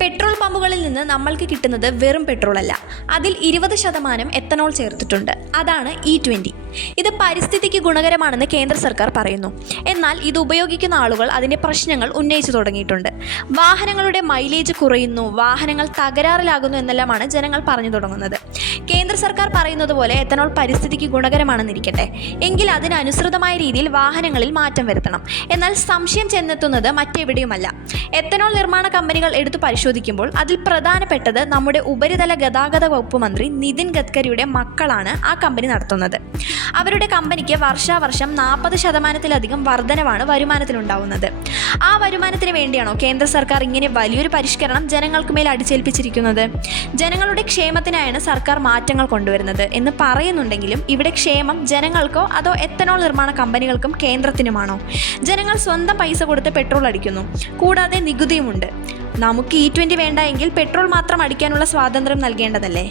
Petrol പമ്പുകളിൽ നിന്ന് നമ്മൾക്ക് കിട്ടുന്നത് വെറും പെട്രോളല്ല, അതിൽ 20% എത്തനോൾ ചേർത്തിട്ടുണ്ട്. അതാണ് E20. ഇത് പരിസ്ഥിതിക്ക് ഗുണകരമാണെന്ന് കേന്ദ്ര സർക്കാർ പറയുന്നു. എന്നാൽ ഇത് ഉപയോഗിക്കുന്ന ആളുകൾ അതിൻ്റെ പ്രശ്നങ്ങൾ ഉന്നയിച്ചു തുടങ്ങിയിട്ടുണ്ട്. വാഹനങ്ങളുടെ മൈലേജ് കുറയുന്നു, വാഹനങ്ങൾ തകരാറിലാകുന്നു എന്നെല്ലാമാണ് ജനങ്ങൾ പറഞ്ഞു തുടങ്ങുന്നത്. കേന്ദ്ര സർക്കാർ പറയുന്നത് പോലെ എത്തനോൾ പരിസ്ഥിതിക്ക് ഗുണകരമാണെന്നിരിക്കട്ടെ, എങ്കിൽ അതിനനുസൃതമായ രീതിയിൽ വാഹനങ്ങളിൽ മാറ്റം വരുത്തണം. എന്നാൽ സംശയം ചെന്നെത്തുന്നത് മറ്റെവിടെയുമല്ല. എത്തനോൾ നിർമ്മാണ കമ്പനികൾ എടുത്തു പരിശോധിക്കുമ്പോൾ അതിൽ പ്രധാനപ്പെട്ടത് നമ്മുടെ ഉപരിതല ഗതാഗത വകുപ്പ് മന്ത്രി നിതിൻ ഗഡ്കരിയുടെ മക്കളാണ് ആ കമ്പനി നടത്തുന്നത്. അവരുടെ കമ്പനിക്ക് വർഷാവർഷം 40%-ലധികം വർധനവാണ് വരുമാനത്തിലുണ്ടാവുന്നത്. ആ വരുമാനത്തിന് വേണ്ടിയാണോ കേന്ദ്ര സർക്കാർ ഇങ്ങനെ വലിയൊരു പരിഷ്കരണം ജനങ്ങൾക്ക് മേൽ അടിച്ചേൽപ്പിച്ചിരിക്കുന്നത്? ജനങ്ങളുടെ ക്ഷേമത്തിനായാണ് സർക്കാർ മാറ്റങ്ങൾ കൊണ്ടുവരുന്നത് എന്ന് പറയുന്നുണ്ടെങ്കിലും ഇവിടെ ക്ഷേമം ജനങ്ങൾക്കോ അതോ എത്തനോൾ നിർമ്മാണ കമ്പനികൾക്കും കേന്ദ്രത്തിനുമാണോ? ജനങ്ങൾ സ്വന്തം പൈസ കൊടുത്ത് പെട്രോൾ അടിക്കുന്നു, കൂടാതെ നികുതിയുമുണ്ട്. നമുക്ക് E20 വേണ്ട എങ്കിൽ പെട്രോൾ മാത്രം അടിക്കാനുള്ള സ്വാതന്ത്ര്യം നൽകേണ്ടതല്ലേ?